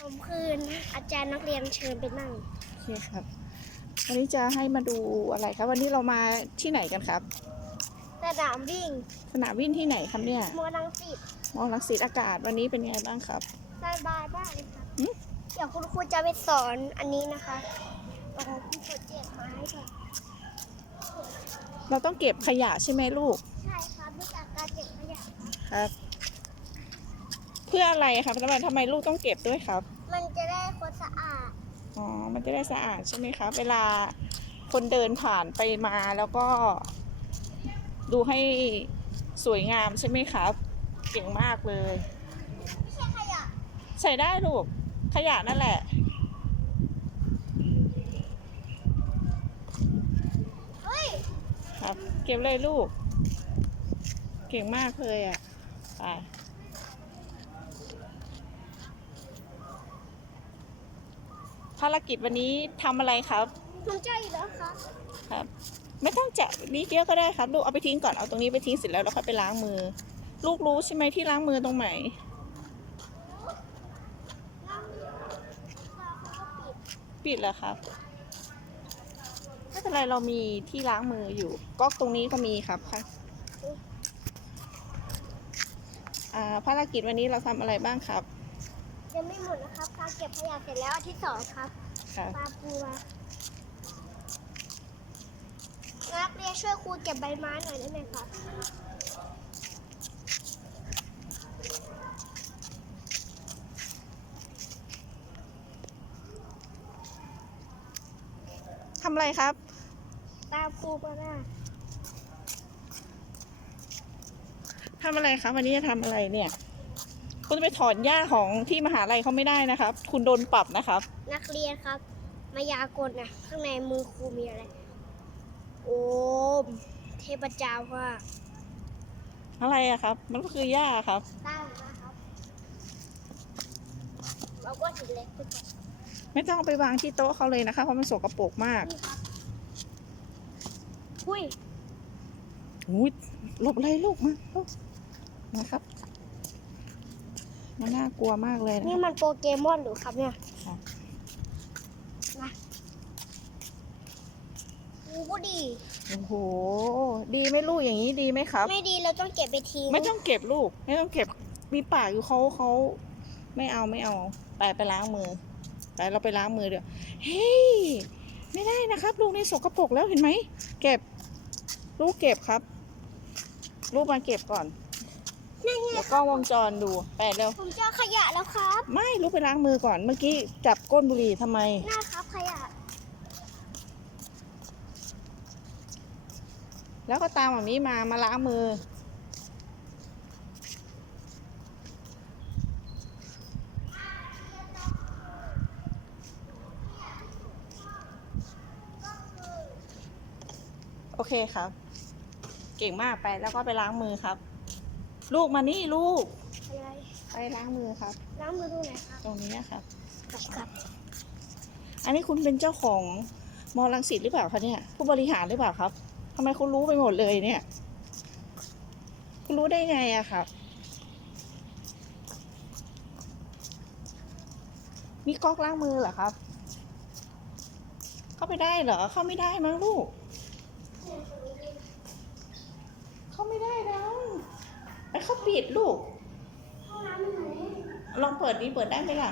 ผมคืออาจารย์นักเรียนเชิญไปนั่ง โอเคครับ วันนี้จะให้มาดูอะไรครับ วันนี้เรามาที่ไหนกันครับ สนามวิ่งสนามวิ่งที่ไหนครับเนี่ยมอลังสิตมอลังสิตอากาศวันนี้เป็นไงบ้างครับ สบายมากเลยครับหืมเดี๋ยวคุณครูจะไปสอนอันนี้นะคะโอ้โหคุณครูเจ็บไม้ค่ะเราต้องเก็บขยะใช่ไหมลูก ใช่ครับรู้จักการเก็บขยะครับ ครับ เพื่ออะไรครับทำไมทำไมลูกต้องเก็บด้วยครับ มันจะได้คนสะอาด อ๋อ มันจะได้สะอาดใช่ไหมครับ เวลาคนเดินผ่านไปมาแล้วก็ ดูให้สวยงามใช่ไหมครับ เก่งมากเลย ไม่ใช่ขยะ ใส่ได้ลูก ขยะนั่นแหละ เฮ้ย ครับ เก็บเลยลูก เก่งมากเลยอะ ไปารกิจวันนี้ทำอะไรครับมันใจอยู่แล้วครับครับ ไม่ต้องแจะนี้เดียวก็ได้ครับลูกเอาไปทิ้งก่อนเอาตรงนี้ไปทิ้งเสร็จแล้วเราค่อยไปล้างมือ ลูกรู้ใช่ไหมที่ล้างมือตรงไหนปิดแล้วครับไม่เป็นไรเรามีที่ล้างมืออยู่ก๊อกตรงนี้ก็มีครับค่ะอ่าภารกิจวันนี้เราทำอะไรบ้างครับ ยังไม่หมดนะครับการเก็บขยะเสร็จแล้วอาทิตย์สองครับครับปลาปูมานักเรียนช่วยครูเก็บใบไม้หน่อยได้ไหมครับ ทำอะไรครับ ปลาปูมาหน้าทำอะไรครับวันนี้จะทำอะไรเนี่ย คุณจะไปถอนหญ้าของที่มหาลัยเขาไม่ได้นะครับ คุณโดนปรับนะครับ นักเรียนครับ มายากลนะข้างในมือครูมีอะไร โอมเทพเจ้าว่าอะไรอะครับ มันก็คือหญ้าครับตั้งนะครับเราก็หินเล็กไปก่อนไม่ต้องเอาไปวางที่โต๊ะเขาเลยนะคะเพราะมันสกปรกมากนี่ครับอุ้ย อุ้ยหลบเลยลูกมาลูกนะครับ มันน่ากลัวมากเลยนะนี่ครับมันโปเกมอนหรือครับเนี่ยครับนะงูก็ดี โอ้โห ดีไหมลูกอย่างนี้ดีไหมครับ ไม่ดีเราต้องเก็บไปทิ้งไม่ต้องเก็บลูก ไม่ต้องเก็บ มีปากอยู่เขาเขาไม่เอาไม่เอา ไปไปล้างมือ ไปเราไปล้างมือเดี๋ยว เฮ้ย ไม่ได้นะครับ ลูกนี่สกปรกแล้วเห็นไหม เก็บ ลูกเก็บครับ ลูกมาเก็บก่อน นั่นไงเดี๋ยวกล้องวงจรดูไปเร็ว ผมเจอขยะแล้วครับไม่ลูกไปล้างมือก่อนเมื่อกี้จับก้นบุหรี่ทำไมหน้าครับขยะแล้วก็ตามแบบนี้มามาล้างมือ โอเคครับ เก่งมากไปแล้วก็ไปล้างมือครับ ลูกมานี่ลูก อะไรไปล้างมือครับ ล้างมือตรงไหนครับตรงนี้ครับครับอันนี้คุณเป็นเจ้าของมอลังสิตหรือเปล่าคะเนี่ย ผู้บริหารหรือเปล่าครับทำไมคุณรู้ไปหมดเลยเนี่ย คุณรู้ได้ไงอะครับ มีก๊อกล้างมือเหรอครับ เข้าไปได้เหรอ เข้าไม่ได้มั้งลูก เข้าไม่ได้แล้ว ไอ้เขาปิดลูกห้องน้ำอยู่ไหนลองเปิดนี้เปิดได้ไหมล่ะ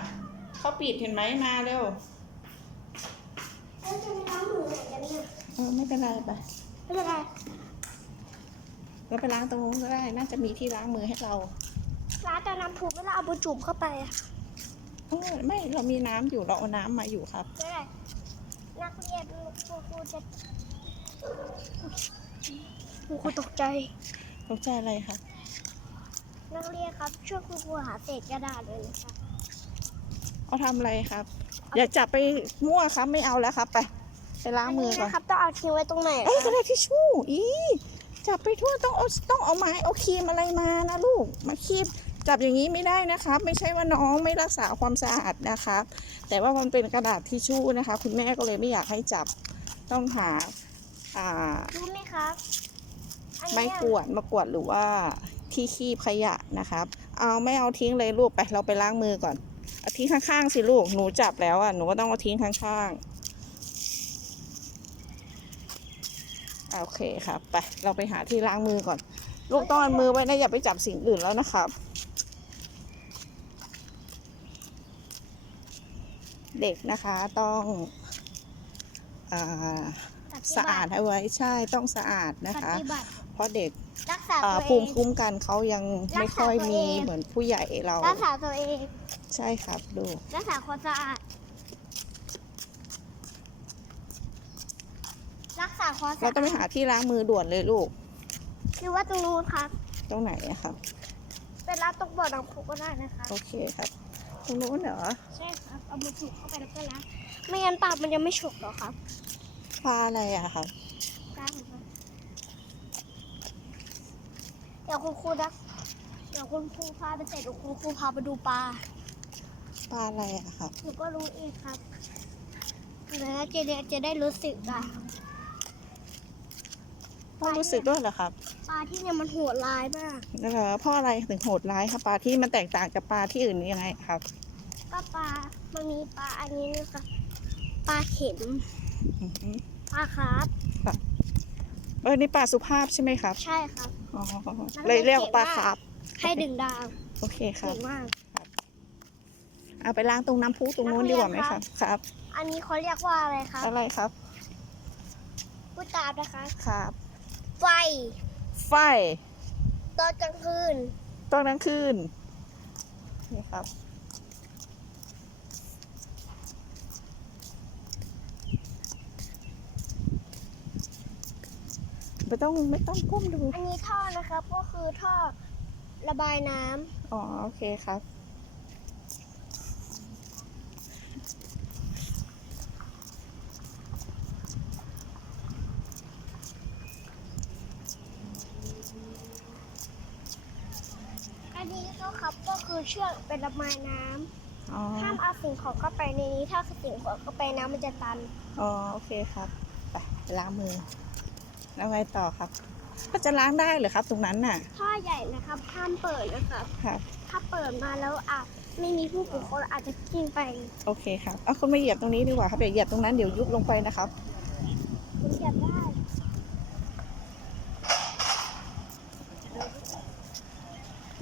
เขาปิดเห็นไหมมาเร็วแล้วจะไปล้างมือไหนกันเนี่ยเออไม่เป็นไรไปไม่เป็นไรเราไปล้างตรงนู้นก็ได้ น่าจะมีที่ล้างมือให้เรา ล้างแต่น้ำผูกเวลาเอาบุจุ่มเข้าไปอะเออไม่เรามีน้ำอยู่เราเอาน้ำมาอยู่ครับไม่ได้นักเรียนครูครูจะครูครูตกใจ ตกใจอะไรคะ นักเรียนครับ ช่วยครูครูหาเศษกระดาษเลยนะครับเอาทำอะไรครับ อย่าจับไปมั่วครับไม่เอาแล้วครับ ไป ไปล้างมือก่อนนะครับต้องเอาทิ้งไว้ตรงไหนอะเอ้ยกคระรับดาษทิชชู่อีจับไปทั่วต้องเอาต้องเอาไม้เอาครีมอะไรมานะลูกมาคีบจับอย่างนี้ไม่ได้นะครับ ไม่ใช่ว่าน้องไม่รักษาความสะอาดนะครับ แต่ว่ามันเป็นกระดาษทิชชู่นะคะ คุณแม่ก็เลยไม่อยากให้จับต้องหาอ่ารู้ไหมครับอันไม้เนี้ยกวาดมากวาดหรือว่า ที่คีบขยะนะครับ เอาไม่เอาทิ้งเลยลูกไปเราไปล้างมือก่อนเอาทิ้งข้างๆสิลูกหนูจับแล้วอะหนูก็ต้องเอาทิ้งข้างๆอะโอเคครับไปเราไปหาที่ล้างมือก่อน ลูกต้องเอามือไว้นะอย่าไปจับสิ่งอื่นแล้วนะครับ เด็กนะคะต้องอาปฏิสะบัอาดติเอาไว้ใช่ต้องสะอาดนะปคะฏิบัติเพราะเด็ก รักษาอ่าตัวเอภูงมิคุ้มกันเขายังไม่ค่อยมีรักษาตัวเอง เหมือนผู้ใหญ่เรา รักษาตัวเอง ใช่ครับลูกรักษาความสะอาด รักษาความสะเราอาดต้องไปหาที่ล้างมือด่วนเลยลูกคือว่าตรงนู้นครับตรงไหนอะครับ เป็นร้านตรงบ่อน้ำพุก็ได้นะคะ โอเคครับ ตรงนู้นเหรอ ใช่ครับ เอามือถูกเข้าไปแล้วก็ล้างไม่งั้นปากมันจะไม่ฉกหรอกครับ ปลาอะไรอะครับ ได้ครับ เดี๋ยวคุณครูนะ เดี๋ยวคุณครูพาไปเสร็จเดี๋ยวคุณครูพาไปดูปลา ปลาอะไรอะครับ หนูก็รู้เองครับแล้วเจเนียจะได้รู้สึกอะพ่อรู้สึกด้วยเหรอครับ ปลาที่เนี่ยมันโหดร้ายมากแล้วเหรอพ่ออะไรถึงโหดร้ายครับปลาที่มันแตกต่างจากปลาที่อื่นยังไงครับ ก็ปลา มันมีปลาอันนี้นี่ค่ะปลาเข็มอือฮึปลาคาร์ฟเออนี่ปลาสุภาพใช่ไหมครับ ใช่ครับ อ๋อเลยเรียกว่าปลาคาร์ฟให้ดึงดาว โอเคครัเก่บงมาก เอาไปล้างตรงน้ำพุตรงนู้นดีกว่าไหมครับ ครับ อันนี้เขาเรียกว่าอะไรครับอะไรครับพูดตามนะคะ ครับ ไฟ ไฟ ตอนกลางคืน ตอนกลางคืนนี่ครับ ไม่ต้องไม่ต้องก้มดู อันนี้ท่อนะครับ ก็คือท่อระบายน้ำอ๋อโอเคครับ อันนี้ก็ครับก็คือเชือกเป็นระบายน้ำอ๋อห้ามเอาสิ่งของเข้าไปในนี้ ถ้าสิ่งของเข้าไปน้ำมันจะตัน อ๋อโอเคครับ ไปไปล้างมือ แล้วไงต่อครับ ก็จะล้างได้เหรอครับ ตรงนั้นน่ะท่อใหญ่นะครับห้ามเปิดนะครับครับ ถ้าเปิดมาแล้วอาจไม่มีผู้ปกครองอาจจะกิ้งไปโอเคครับเอาคุณมาเหยียบตรงนี้ดีกว่าครับอย่าเหยียบตรงนั้นเดี๋ยวยุบลงไปนะครับ คุณเหยียบได้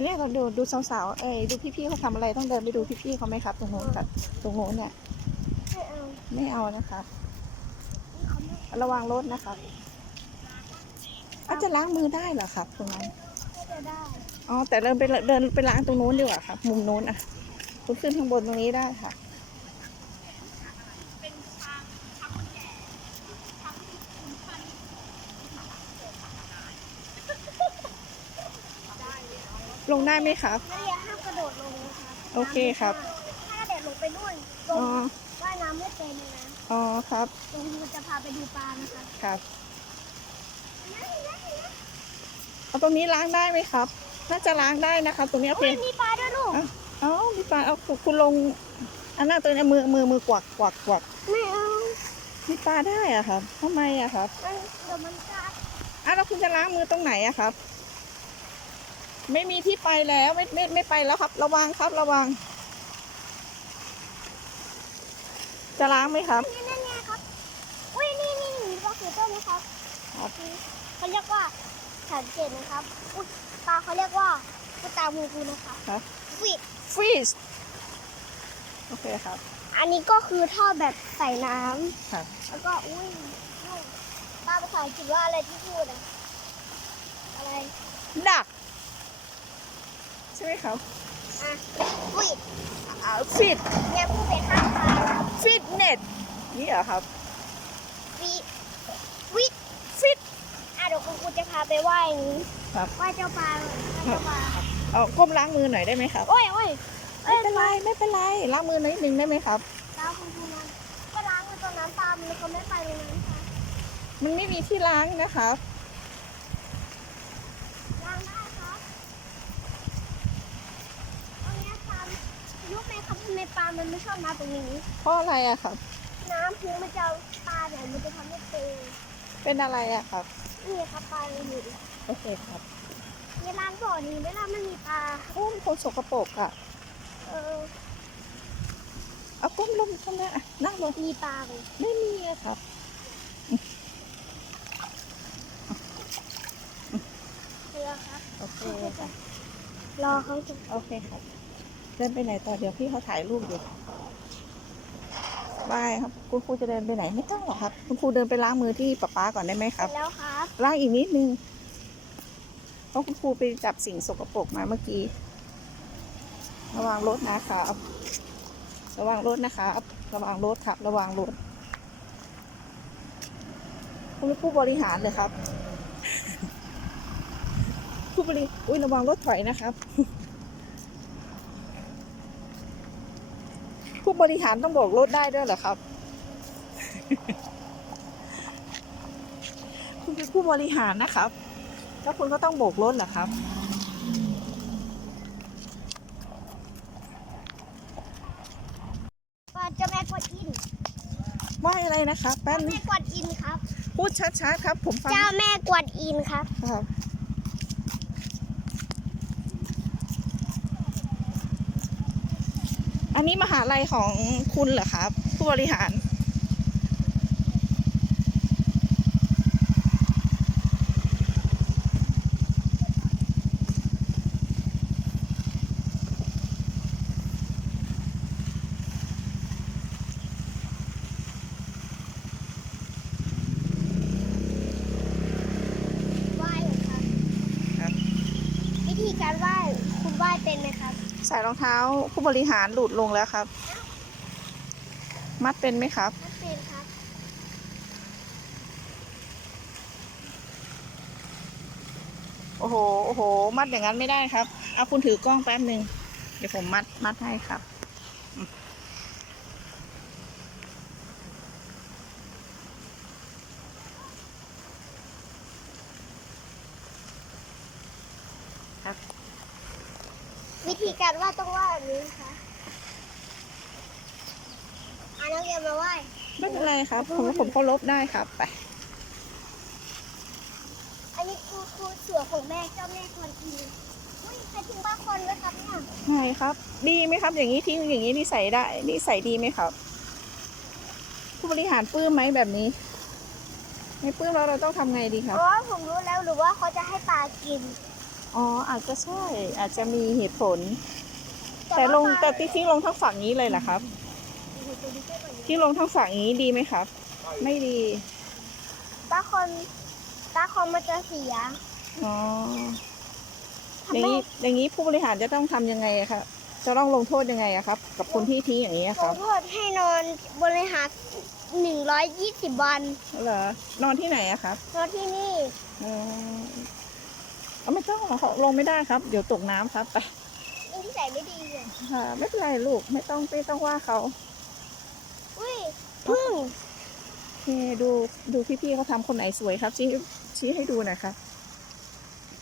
เนี่ยเราดูดูสาวๆเอ้ยดูพี่ๆเขาทำอะไรต้องเดินไปดูพี่ๆเขาไหมครับ ตรงโน้นครับตรงโน้นเนี่ยไม่เอาไม่เอานะครับ นี่เขาไม่ระวังรถนะครับอา จจะล้างมือได้เหรอครับตรงนั้นไม่จะได้อ๋อแต่เดินไปเดินไปล้างตรงโน้นดีกว่าครับ มุมโน้นอะคุณขึ้นข้างบนตรงนี้ได้ค่ะลงได้ไหมครับนักเรียนห้ามกระโดดลงนะคะโอเคครับ ถ้ากระโดดลงไปนู่นลอ๋งอว่ายน้ำไม่เป็นเลยนะอ๋อครับลงมันจะพาไปดูปลานะคะครับ เอาตรงนี้ล้างได้ไหมครับ น่าจะล้างได้นะครับตรงนี้โอเคอุ้ยมีปลาด้วยลูกอะอ๋อมีปลาเอาคุณคุณลงอันนั้นตัวนี้มือมือมือกวักกวักกวักไม่เอามีปลาได้อะครับทำไมอะครับมันเดี๋ยวมันกัดอะแล้วคุณจะล้างมือตรงไหนอะครับ ไม่มีที่ไปแล้วไม่ไม่ไม่ไปแล้วครับ ระวังครับระวัง จะล้างไหมครับนี่นั่นไงครับอุ้ยนี่นี่นี่ปลาคือต้นนะครับครับเขาเรียกว่า สังเกตนะครับอุ้ยปลาเขาเรียกว่าปลาตามูกูนะคะครับฟิตฟรีซโอเคครับ อันนี้ก็คือท่อแบบใส่น้ำครับ แล้วก็อุ้ยลูกป้าภาษาอังกฤษว่าอะไรที่พูดอะอะไรดัก ใช่ไหมครับอะฟิตอ่าฟิตเนี่ยพูดไปข้างทางฟิตเนสนี่เหรอครับฟิตฟิตฟิตอะเดี๋ยวคุณครูจะพาไปไหว้นี้ครับ ไหว้เจ้าปลาไหว้เจ้าปลาเอาก้มล้างมือหน่อยได้ไหมครับ โอ้ยโอ้ยเอ้ไม่ยเป็นไรไม่เป็นไรล้างมือนิดนึงได้ไหมครับ ล้างคุณครูนั้นก็ล้างไว้ตรงนั้นปลามันก็ไม่ไปเลยนั้นค่ะมันไม่มีที่ล้างนะครับ ล้างได้ครับตรงเนี้ยปลารู้ไหมครับทำไมปลามันไม่ชอบมาตรงนี้ เพราะอะไรอะครับ น้ำพุมันจะปลาเนี่ยมันจะทำให้เตยเป็นอะไรอะครับ นี่ครับปลาอยู่โอเคครับในร้านบ่อนี้เวลามันมีปลาโอ้มนคนสกปรกอะเออมอยู่ตรงนั้นอะนั่งลงมีปลาไหมไม่มีอะครับเรือครับโอเคค่ะรอเขาจะโอเคครับเดินไปไหนต่อเดี๋ยวพี่เขาถ่ายรูปอยู่บายครับ คุณครูจะเดินไปไหนไม่ต้องหรอกครับ คุณครูเดินไปล้างมือที่ป๊าป๊าก่อนได้ไหมครับแล้วครั บล้างอีกนิดนึง เพราะคุณครูไปจับสิ่งสกปรกมาเมื่อกี้ ระวังรถนะครับ ระวังรถนะครับ ระวังรถครับ ระวังรถ คุณเป็นผู้บริหารเลยครับ ผู้บริ อุ้ยระวังรถถอยนะครับ ผู้บริหารต้องโบอกรถได้ด้วยเหรอครับ คุณเป็นผู้บริหารนะครับ แล้วคุณก็ต้องโบกรถเหรอครับปลาเจ้าแม่กวดอินว่าอะไรนะครับแป๊บเจ้านึแม่งกวดอินครับ พูดชัดๆครับ ผมฟังเจ้าแม่กวดอินครับ ครับ อันนี้มหาลัยของคุณเหรอครับ ผู้บริหาร ไหว้เหรอครับ ครับ วิธีการไหว้คุณไหว้เป็นไหมครับ ใส่รองเท้าผู้บริหารหลุดลงแล้วครับ มัดเป็นไหมครับ ไม่เป็นครับโอ้โห โอ้โห มัดอย่างนั้นไม่ได้ครับ เอาคุณถือกล้องแป๊บหนึ่ง เดี๋ยวผมมัด มัดให้ครับอืมครับ วิธีการไหว้ต้องไหว้แบบนี้ค่ะอานักเรียนมาไหว้ไม่เป็นไรครับผมว่าผมเคารพได้ครับไปอันนี้คือครูเสือของแม่เจ้าแม่กวนอินอุ้ยใครทิ้งบ้าคนไว้ครับเนี่ยไงครับ ดีไหมครับ อย่างนี้ทิ้งอย่างนี้นิสัยได้นิสัยดีไหมครับ ผู้บริหารปลื้มไหมแบบนี้ไม่ปลื้มแล้วเราต้องทำไงดีครับ อ๋อผมรู้แล้วหรือว่าเขาจะให้ปลากิน อ๋ออาจจะใช่ อาจจะมีเหตุผล แต่ลงแต่ที่ทิ้งลงทั้งฝั่งนี้เลยเหรอครับทิ้งลงทั้งฝั่งนี้ดีไหมครับ ไม่ดีตาคนตาคนมันจะเสียอ๋อทำอย่างไมนี้อย่างนี้ผู้บริหารจะต้องทำยังไงอะครับ จะต้องลงโทษยังไงอะครับ กับคนที่ทิ้งอย่างนี้อะลครังบโทษให้นอนบริหารหนึ่งร้อยยี่สิบวันเหรอนอนที่ไหนอะครับนอนที่นี่ เออเอาไม่ต้องของลงไม่ได้ครับ เดี๋ยวตกน้ำครับไปนี่ที่ใส่ไม่ดีอะค่ะ ไม่เป็นไรลูกไม่ต้องไม่ต้องว่าเขาอุ้ยพึ่งโอเคดูดูพี่ๆเขาทำคนไหนสวยครับ ชี้ชี้ให้ดูหน่อยครับ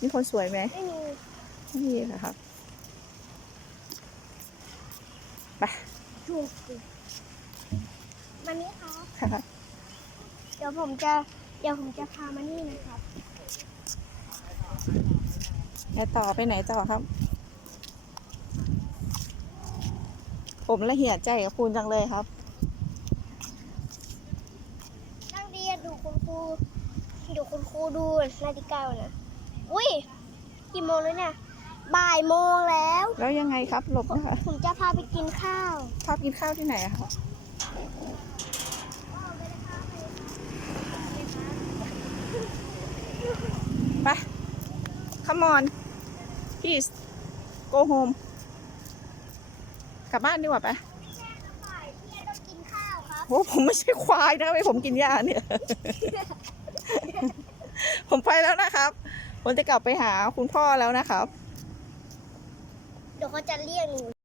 มีคนสวยไหมไม่มีไม่มีนะครับไปถูกสิมันนี้ครับค่ะ เดี๋ยวผมจะ เดี๋ยวผมจะพามานี่นะครับ ไปต่อไปไหนต่อครับ ผมละเหียดใจกับคุณจังเลยครับนั่งเรียนดูคุณครูดูคุณครูดูนาฬิกาก่อนนะอุ้ยกี่โมงแล้วเนี่ยบ่ายโมงแล้ว แล้วยังไงครับหลบนะคะผมจะพาไปกินข้าว ชอบกินข้าวที่ไหนอะครับ ไป come on please go home กลับบ้านดีกว่าไปบ่ายพี่ต้องกินข้าวครับโอ้ผมไม่ใช่ควายนะไปผมกินหญ้าเนี่ย ผมไปแล้วนะครับ ผมจะกลับไปหาคุณพ่อแล้วนะครับ เดี๋ยวเขาจะเรียกหนู